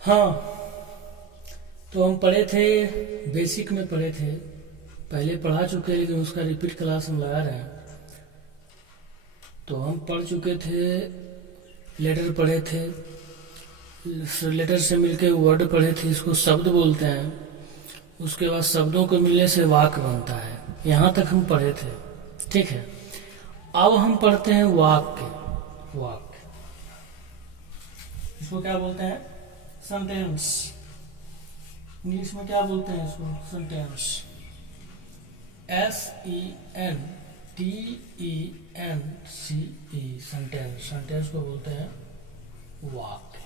हाँ, तो हम पढ़े थे, बेसिक में पढ़े थे, पहले पढ़ा चुके हैं, लेकिन उसका रिपीट क्लास हम लगा रहे हैं। तो हम पढ़ चुके थे, लेटर पढ़े थे, लेटर से मिलके वर्ड पढ़े थे, इसको शब्द बोलते हैं। उसके बाद शब्दों को मिलने से वाक्य बनता है। यहाँ तक हम पढ़े थे, ठीक है। अब हम पढ़ते हैं वाक्य। वाक्य इसको क्या बोलते हैं? सेंटेंस। इंग्लिश में क्या बोलते हैं इसको? सेंटेंस। SENTENCE, sentence. सेंटेंस को बोलते हैं वाक्य।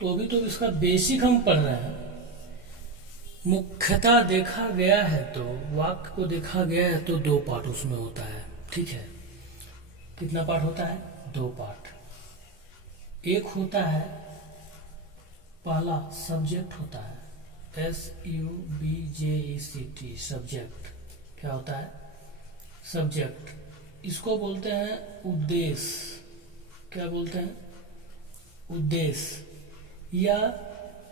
तो अभी तो इसका बेसिक हम पढ़ रहे हैं। मुख्यतः देखा गया है तो वाक्य को देखा गया है तो दो पार्ट उसमें होता है, ठीक है। कितना पार्ट होता है? दो पार्ट। एक होता है, पहला सब्जेक्ट होता है, SUBJECT, सब्जेक्ट। क्या होता है? सब्जेक्ट। इसको बोलते हैं उद्देश्य। क्या बोलते हैं? उद्देश्य या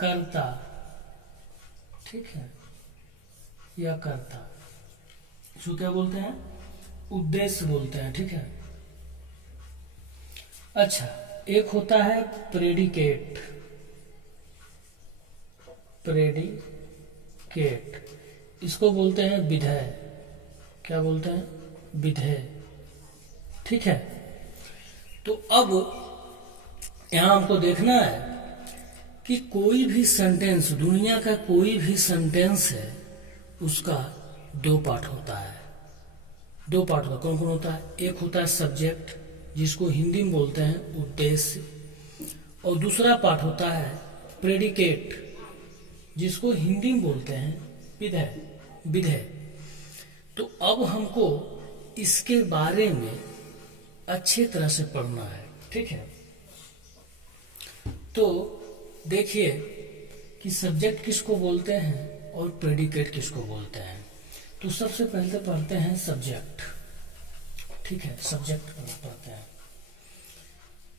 कर्ता, ठीक है, या कर्ता। इसको क्या बोलते हैं? उद्देश्य बोलते हैं, ठीक है। अच्छा, एक होता है प्रेडिकेट। प्रेडिकेट, इसको बोलते हैं विधेय। क्या बोलते हैं? विधेय, ठीक है। तो अब यहां हमको देखना है कि कोई भी सेंटेंस, दुनिया का कोई भी सेंटेंस है, उसका दो पार्ट होता है। दो पार्ट होता है। कौन कौन होता है? एक होता है सब्जेक्ट, जिसको हिंदी में बोलते हैं उद्देश्य, और दूसरा पार्ट होता है प्रेडिकेट, जिसको हिंदी में बोलते हैं विधेय। विधेय। तो अब हमको इसके बारे में अच्छी तरह से पढ़ना है, ठीक है। तो देखिए कि सब्जेक्ट किसको बोलते हैं और प्रेडिकेट किसको बोलते हैं। तो सबसे पहले पढ़ते हैं सब्जेक्ट, ठीक है। सब्जेक्ट पढ़ते हैं।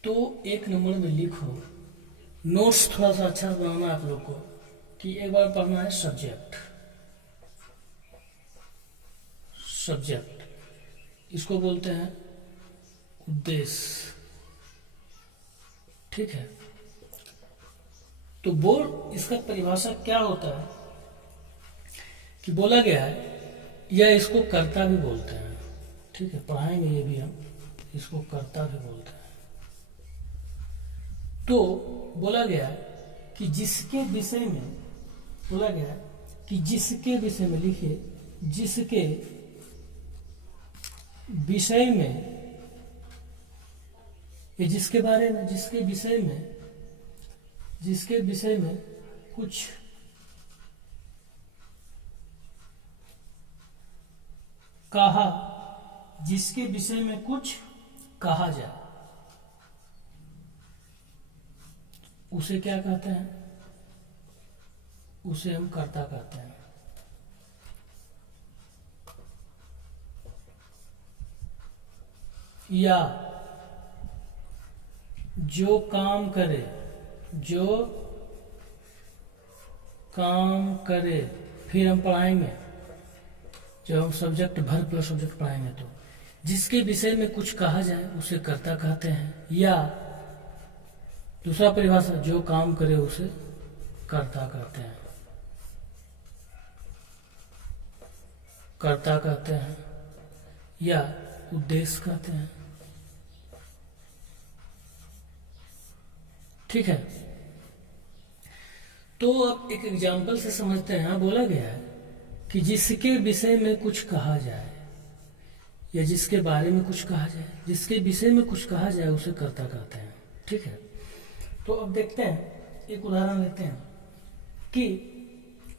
तो एक नंबर में लिखो, नोट्स थोड़ा सा अच्छा बनाना है आप लोग को, कि एक बार पढ़ना है सब्जेक्ट। सब्जेक्ट, इसको बोलते हैं उद्देश्य, ठीक है। तो बोल, इसका परिभाषा क्या होता है कि बोला गया है, या इसको कर्ता भी बोलते हैं, ठीक है। पढ़ाएंगे ये भी हम, इसको कर्ता भी बोलते हैं। तो बोला गया है कि जिसके विषय में, बोला गया है कि जिसके विषय में, लिखिए, जिसके विषय में, ये जिसके बारे में, जिसके विषय में, जिसके विषय में कुछ कहा, जिसके विषय में कुछ कहा जाए, उसे क्या कहते हैं? उसे हम कर्ता कहते हैं। या जो काम करे, जो काम करे, फिर हम पढ़ाएंगे जब हम सब्जेक्ट भर प्लस सब्जेक्ट पढ़ाएंगे, तो जिसके विषय में कुछ कहा जाए उसे कर्ता कहते हैं। या दूसरा परिभाषा, जो काम करे उसे कर्ता कहते हैं, कर्ता कहते हैं, या उद्देश्य कहते हैं, ठीक है। तो अब एक एग्जाम्पल से समझते हैं। बोला गया है कि जिसके विषय में कुछ कहा जाए, या जिसके बारे में कुछ कहा जाए, जिसके विषय में कुछ कहा जाए उसे कर्ता कहते हैं, ठीक है। तो अब देखते हैं, एक उदाहरण लेते हैं कि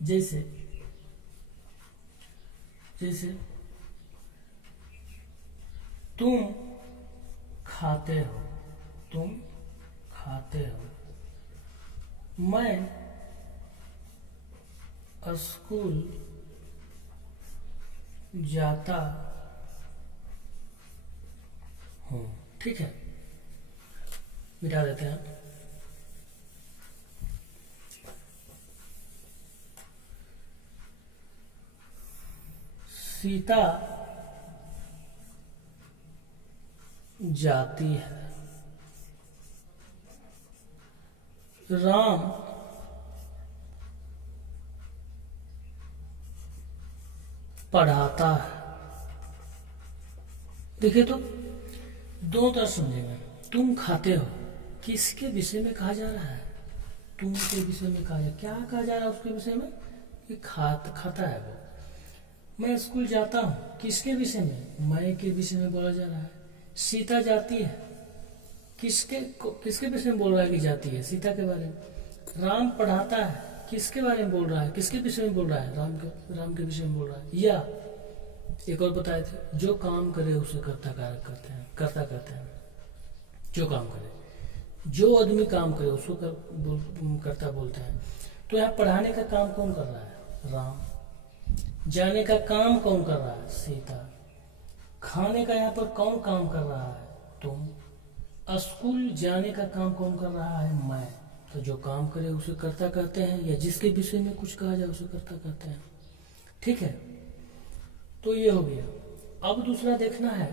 जैसे जैसे तुम खाते हो, तुम खाते हो, मैं स्कूल जाता हूँ, ठीक है। मिटा देते हैं। सीता जाती है। राम पढ़ाता है। देखिए तो दो तरह समझेंगे। तुम खाते हो, किसके विषय में कहा जा रहा है? तुम के विषय में कहा जा, क्या कहा जा रहा है उसके विषय में? कि खाता है वो। मैं स्कूल जाता हूँ, किसके विषय में? मैं के विषय में बोला जा रहा है। सीता जाती है, किसके विषय में बोल रहा है कि जाती है? सीता के बारे में। राम पढ़ाता है, किसके बारे में बोल रहा है? किसके विषय में बोल रहा है? राम के विषय में बोल रहा है। या एक और बताए थे, जो काम करे उसे करता करते हैं। जो काम करे, जो आदमी काम करे उसको करता बोलते हैं। तो यहाँ पढ़ाने का काम कौन कर रहा है? राम। जाने का काम कौन कर रहा है? सीता। खाने का यहाँ पर कौन काम कर रहा है? तुम। स्कूल जाने का काम कौन कर रहा है? मैं। तो जो काम करे उसे करता कहते हैं, या जिसके विषय में कुछ कहा जाए उसे करता कहते हैं। ठीक है, तो ये हो गया। अब दूसरा देखना है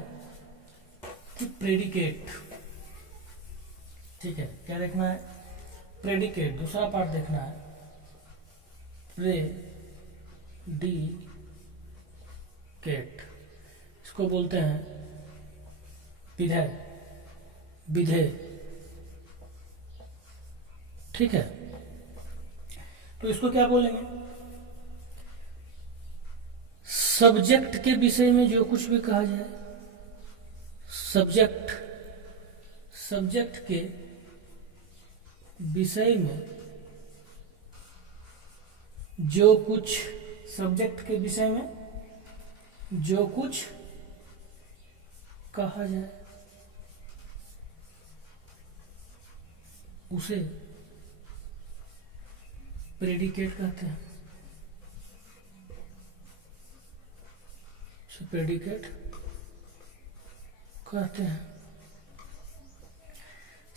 कि प्रेडिकेट। ठीक है, क्या देखना है? प्रेडिकेट। दूसरा पार्ट देखना है, प्रेडिकेट। इसको बोलते हैं विधेय। ठीक है, तो इसको क्या बोलेंगे? सब्जेक्ट के विषय में जो कुछ भी कहा जाए, सब्जेक्ट के विषय में जो कुछ, सब्जेक्ट के विषय में जो कुछ कहा जाए उसे प्रेडिकेट कहते हैं। प्रेडिकेट कहते हैं।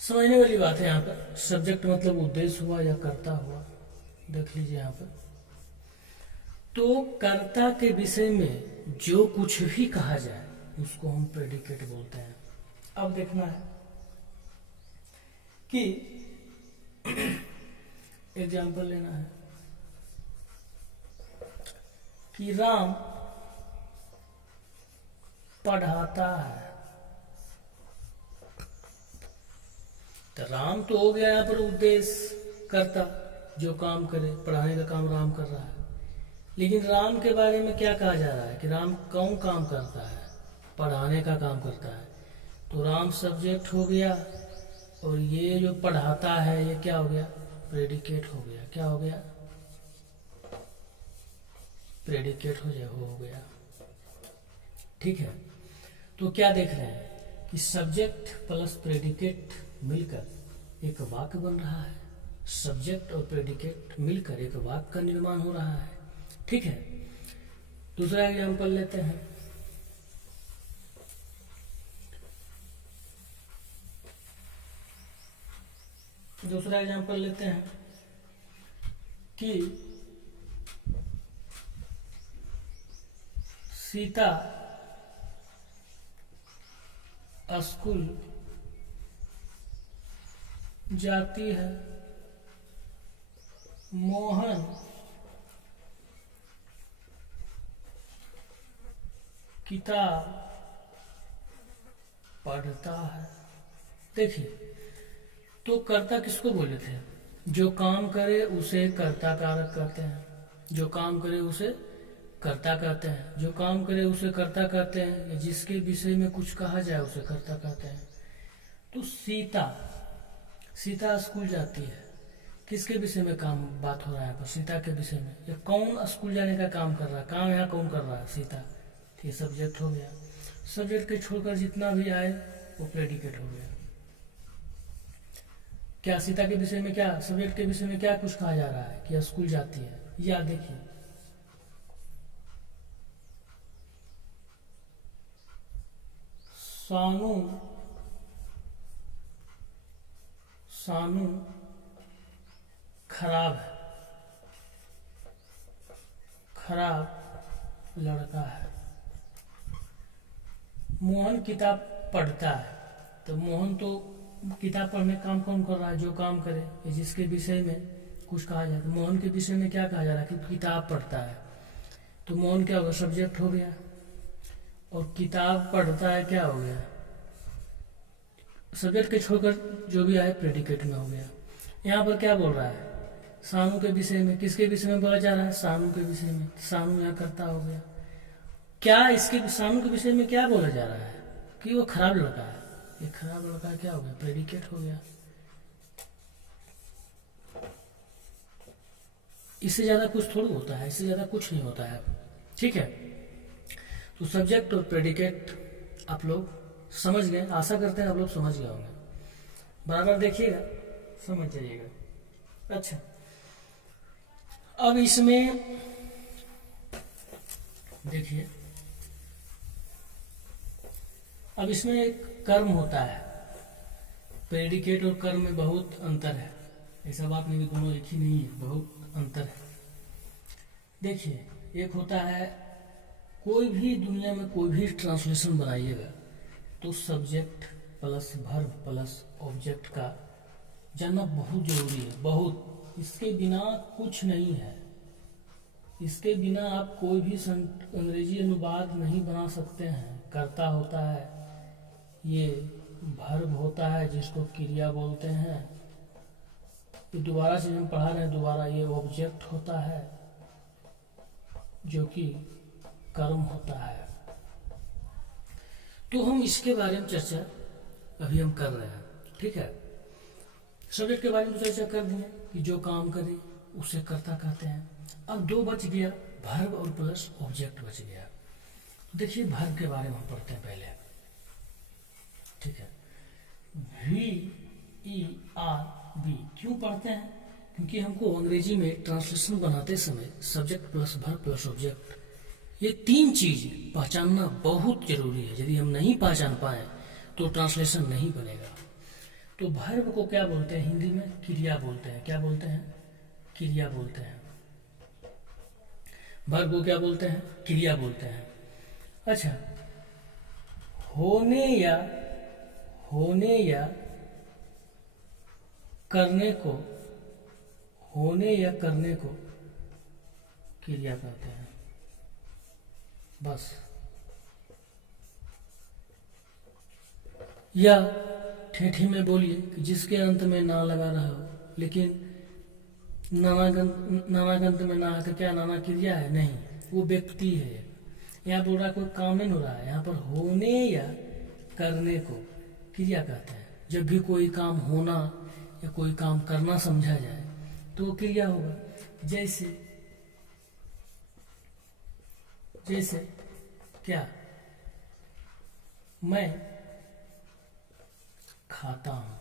समझने वाली बात है यहाँ पर। सब्जेक्ट मतलब उद्देश्य हुआ या कर्ता हुआ। देख लीजिए यहाँ पर, तो कर्ता के विषय में जो कुछ भी कहा जाए उसको हम प्रेडिकेट बोलते हैं। अब देखना है कि एग्जाम्पल लेना है कि राम पढ़ाता है। तो राम तो हो गया यहाँ पर उद्देश्य, कर्ता, जो काम करे। पढ़ाने का काम राम कर रहा है। लेकिन राम के बारे में क्या कहा जा रहा है कि राम कौन काम करता है? पढ़ाने का काम करता है। तो राम सब्जेक्ट हो गया, और ये जो पढ़ाता है ये क्या हो गया? प्रेडिकेट हो गया। क्या हो गया? प्रेडिकेट हो गया। ठीक है, तो क्या देख रहे हैं कि सब्जेक्ट प्लस प्रेडिकेट मिलकर एक वाक्य बन रहा है। सब्जेक्ट और प्रेडिकेट मिलकर एक वाक्य का निर्माण हो रहा है। ठीक है, दूसरा एग्जाम्पल लेते हैं। दूसरा एग्जाम्पल लेते हैं कि सीता स्कूल जाती है। मोहन किताब पढ़ता है। देखिए, तो कर्ता किसको बोले थे? जो काम करे उसे कर्ता कारक कहते हैं। जो काम करे उसे कर्ता कहते हैं। जो काम करे उसे कर्ता कहते हैं। जिसके विषय में कुछ कहा जाए उसे कर्ता कहते हैं। तो सीता स्कूल जाती है, किसके विषय में काम बात हो रहा है? पर सीता के विषय में। ये कौन स्कूल जाने का काम कर रहा है? काम यहाँ कौन कर रहा है? सीता। ये सब्जेक्ट हो गया। सब्जेक्ट के छोड़कर जितना भी आए वो प्रेडिकेट हो गया। क्या सीता के विषय में, क्या सब्जेक्ट के विषय में क्या कुछ कहा जा रहा है कि स्कूल जाती है? या देखिए, सानू खराब है, खराब लड़का है। मोहन किताब पढ़ता है, तो मोहन तो किताब पढ़ने का काम कौन कर रहा है? जो काम करे या जिसके विषय में कुछ कहा जाए, तो मोहन के विषय में क्या कहा जा रहा है कि किताब पढ़ता है, तो मोहन क्या होगा? सब्जेक्ट हो गया। और किताब पढ़ता है क्या हो गया? सब्जेक्ट के छोड़कर जो भी आए प्रेडिकेट में हो गया। यहाँ पर क्या बोल रहा है? सानू के विषय में। किसके विषय में बोला जा रहा है? सानू के विषय में। सानू यहाँ करता हो गया। क्या इसके सानू के विषय में क्या बोला जा रहा है? कि वो खराब लड़का है। ये खराब लड़का क्या हो गया? प्रेडिकेट हो गया। इससे ज्यादा कुछ थोड़ा होता है, इससे ज्यादा कुछ नहीं होता है। ठीक है, तो सब्जेक्ट और प्रेडिकेट आप लोग समझ गए, आशा करते हैं आप लोग समझ गए होंगे। बराबर देखिएगा, समझ जाइएगा। अच्छा, अब इसमें देखिए, अब इसमें एक कर्म होता है। प्रेडिकेट और कर्म में बहुत अंतर है, ऐसा बात नहीं, दोनों एक ही नहीं है, बहुत अंतर है। देखिए, एक होता है, कोई भी दुनिया में कोई भी ट्रांसलेशन बनाइएगा तो subject plus verb plus object का जानना बहुत जरूरी है, बहुत। इसके बिना कुछ नहीं है। इसके बिना आप कोई भी अंग्रेजी अनुवाद नहीं बना सकते हैं। कर्ता होता है, ये वर्ब होता है जिसको क्रिया बोलते हैं, ये दोबारा से हम पढ़ा रहे हैं दोबारा, ये ऑब्जेक्ट होता है जो कि कर्म होता है। तो हम इसके बारे में चर्चा अभी हम कर रहे हैं। ठीक है, सब्जेक्ट के बारे में चर्चा कर दिए कि जो काम करे उसे कर्ता कहते हैं। अब दो बच गया, वर्ब और प्लस ऑब्जेक्ट बच गया। देखिए, वर्ब के बारे में हम पढ़ते हैं पहले। ठीक है, VERB क्यों पढ़ते हैं? क्योंकि हमको अंग्रेजी में ट्रांसलेशन बनाते समय subject plus verb plus object, ये तीन चीज पहचानना बहुत जरूरी है। यदि हम नहीं पहचान पाए तो ट्रांसलेशन नहीं बनेगा। तो वर्ब को क्या बोलते हैं हिंदी में? क्रिया बोलते हैं। क्या बोलते हैं? क्रिया बोलते हैं। वर्ब को क्या बोलते हैं? क्रिया बोलते हैं। अच्छा, होने या करने को क्रिया कहते हैं। बस। या ठेठी में बोलिए कि जिसके अंत में ना लगा रहा हो, लेकिन नानागंत में ना है तो क्या नाना क्रिया है? नहीं, वो व्यक्ति है। यहाँ बोल रहा कोई काम नहीं हो रहा है। यहाँ पर होने या करने को क्रिया कहते हैं। जब भी कोई काम होना या कोई काम करना समझा जाए तो वो क्रिया होगा। जैसे क्या? मैं खाता हूं,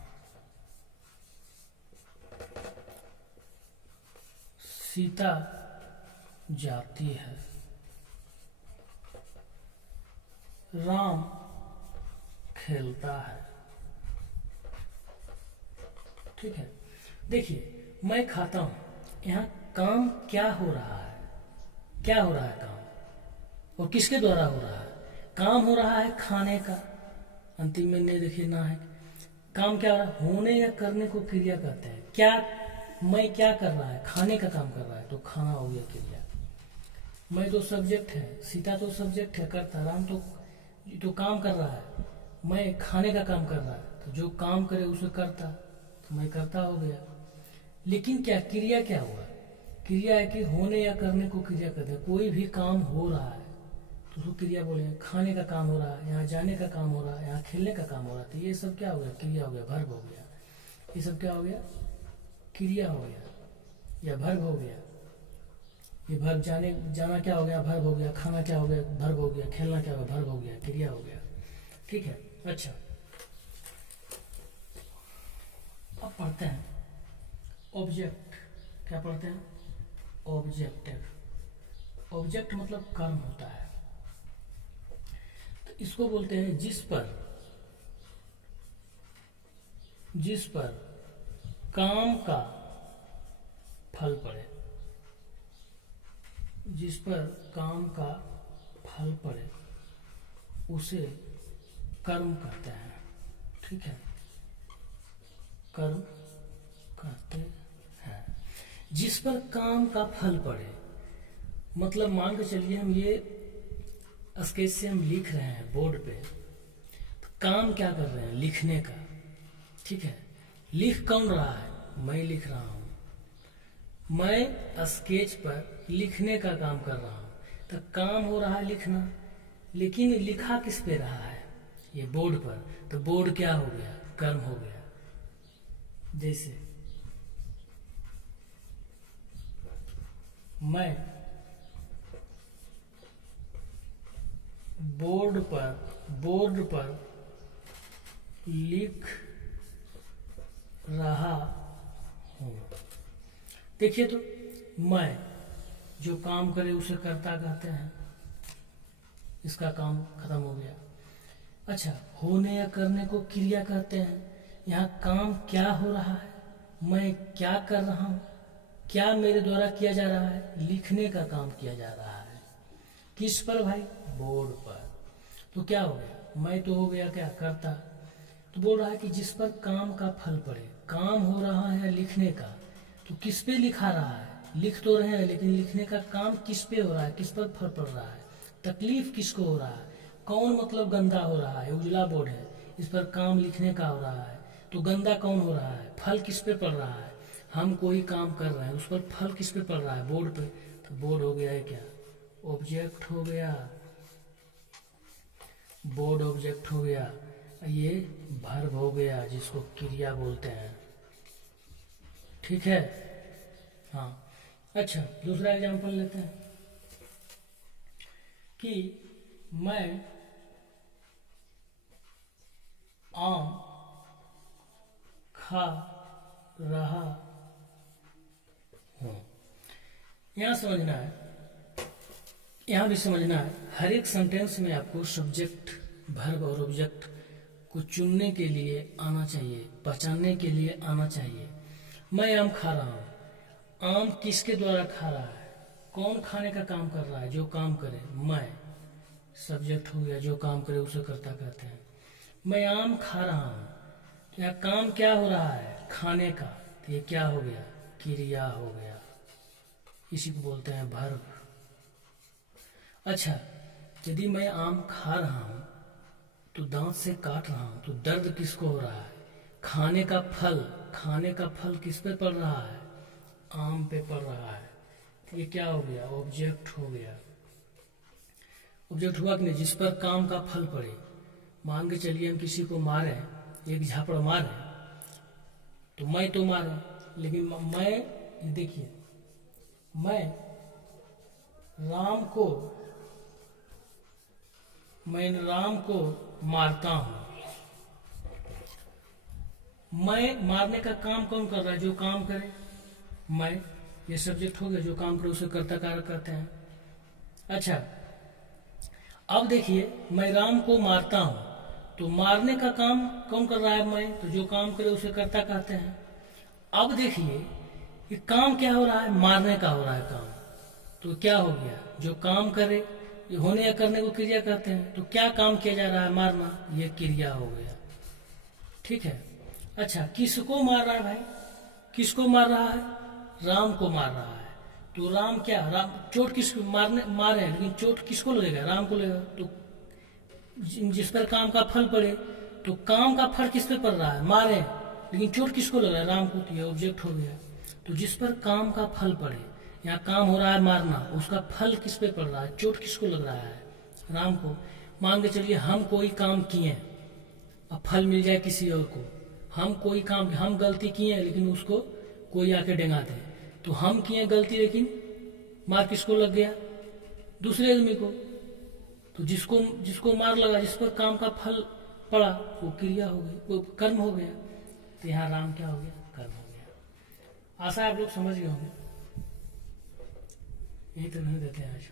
सीता जाती है, राम खेलता है। ठीक है, देखिए, मैं खाता हूं, यहाँ काम क्या हो रहा है? क्या हो रहा है काम? और किसके द्वारा हो रहा है? काम हो रहा है खाने का। अंतिम में नहीं, देखिए ना है। काम क्या हो रहा है? होने या करने को क्रिया कहते हैं। क्या? मैं क्या कर रहा है? खाने का काम कर रहा है, तो खाना हो गया क्रिया। मैं तो सब्जेक्ट है, सीता तो सब्जेक्ट है, करता, राम तो काम कर रहा है। मैं खाने का काम कर रहा है, तो जो काम करे उसे करता, तो मैं करता हो गया। लेकिन क्या क्रिया क्या हुआ? क्रिया है कि होने या करने को क्रिया कहते हैं। कोई भी काम हो रहा है तो उसको क्रिया बोलेंगे। खाने का काम हो रहा है, यहाँ जाने का काम हो रहा है, यहाँ खेलने का काम हो रहा है, तो ये सब क्या हो गया? क्रिया हो गया, वर्ब हो गया। ये सब क्या हो गया? क्रिया हो गया या वर्ब हो गया। ये वर्ब जाना क्या हो गया? वर्ब हो गया। खाना क्या हो गया? वर्ब हो गया। खेलना क्या हो गया? वर्ब हो गया, क्रिया हो गया। ठीक है, अच्छा, अब पढ़ते हैं ऑब्जेक्ट। क्या पढ़ते हैं? ऑब्जेक्टिव। ऑब्जेक्ट मतलब कर्म होता है। तो इसको बोलते हैं जिस पर काम का फल पड़े। जिस पर काम का फल पड़े उसे कर्म करते हैं, ठीक है, कर्म करते हैं जिस पर काम का फल पड़े। मतलब मान के चलिए हम ये स्केच से हम लिख रहे हैं बोर्ड पे, तो काम क्या कर रहे हैं, लिखने का, ठीक है। लिख कौन रहा है, मैं लिख रहा हूँ, मैं स्केच पर लिखने का काम कर रहा हूँ, तो काम हो रहा है लिखना, लेकिन लिखा किस पे रहा है, ये बोर्ड पर, तो बोर्ड क्या हो गया, कर्म हो गया। जैसे मैं बोर्ड पर लिख रहा हूँ। देखिए तो मैं जो काम करे उसे कर्ता कहते हैं, इसका काम खत्म हो गया। अच्छा, होने या करने को क्रिया कहते हैं। यहाँ काम क्या हो रहा है, मैं क्या कर रहा हूँ, क्या मेरे द्वारा किया जा रहा है, लिखने का काम किया जा रहा है। किस पर भाई, बोर्ड पर। तो क्या हो गया, मैं तो हो गया क्या, कर्ता। तो बोल रहा है कि जिस पर काम का फल पड़े, काम हो रहा है लिखने का, तो किस पे लिखा रहा है, लिख तो रहे हैं लेकिन लिखने का काम किस पे हो रहा है, किस पर फल पड़ रहा है, तकलीफ किसको हो रहा है, कौन मतलब गंदा हो रहा है, उजला बोर्ड है, इस पर काम लिखने का हो रहा है, तो गंदा कौन हो रहा है, फल किस पे पड़ रहा है, हम कोई काम कर रहे हैं उस पर फल किस पे पड़ रहा है, बोर्ड पे। तो बोर्ड हो गया है क्या, ऑब्जेक्ट हो गया, बोर्ड ऑब्जेक्ट हो गया, ये वर्ब हो गया जिसको क्रिया बोलते हैं, ठीक है। हाँ, अच्छा दूसरा एग्जांपल लेते हैं कि मैं आम खा रहा हूँ। यहाँ समझना है, यहाँ भी समझना है, हर एक सेंटेंस में आपको सब्जेक्ट, वर्ब और ऑब्जेक्ट को चुनने के लिए आना चाहिए, पहचानने के लिए आना चाहिए। मैं आम खा रहा हूँ, आम किसके द्वारा खा रहा है, कौन खाने का काम कर रहा है, जो काम करे, मैं सब्जेक्ट हो गया, जो काम करे उसे कर्ता कहते हैं। मैं आम खा रहा हूँ, तो यहाँ काम क्या हो रहा है, खाने का, तो ये क्या हो गया, क्रिया हो गया, इसी को बोलते हैं वर्ब। अच्छा, यदि मैं आम खा रहा हूँ तो दांत से काट रहा हूँ, तो दर्द किसको हो रहा है, खाने का फल, खाने का फल किस पे पड़ रहा है, आम पे पड़ रहा है, तो ये क्या हो गया, ऑब्जेक्ट हो गया। ऑब्जेक्ट हुआ कि नहीं, जिस पर काम का फल पड़े। मान के चलिए हम किसी को मारे, एक झापड़ मारे, तो मैं तो मारा, लेकिन मैं, देखिए मैं राम को मारता हूं। मैं मारने का काम कौन कर रहा है, जो काम करे, मैं, ये सब्जेक्ट हो गया, जो काम करे उसे कर्ता कारक कहते हैं। अच्छा, अब देखिए मैं राम को मारता हूं, तो मारने का काम कौन कर रहा है, मैं, तो जो काम करे उसे कर्ता कहते हैं। अब देखिए ये काम क्या हो रहा है, मारने का हो रहा है काम, तो क्या हो गया, जो काम करे, ये होने या करने को क्रिया कहते हैं, तो क्या काम किया जा रहा है, मारना, ये क्रिया हो गया, ठीक है। अच्छा, किसको मार रहा है भाई, किसको मार रहा है, राम को मार रहा है, तो राम क्या, राम चोट किसको मारे हैं, लेकिन चोट किसको लगेगा, राम को लगेगा। तो जिस पर काम का फल पड़े, तो काम का फल किस पे पड़ रहा है, मारे, लेकिन चोट किसको लग रहा है, राम को, तो यह ऑब्जेक्ट हो गया। तो जिस पर काम का फल पड़े, यहाँ काम हो रहा है मारना, उसका फल किस पे पड़ रहा है, चोट किसको लग रहा है, राम को। मान के चलिए हम कोई काम किए, अब फल मिल जाए किसी और को, हम कोई काम, हम गलती किए लेकिन उसको कोई आके डेंगा दे, तो हम किए गलती लेकिन मार किसको लग गया, दूसरे आदमी को। तो जिसको मार लगा, जिस पर काम का फल पड़ा, वो क्रिया हो गई, वो कर्म हो गया। तो यहाँ राम क्या हो गया, कर्म हो गया। आशा आप लोग समझ गए होंगे। यही तो नहीं देते हैं आज।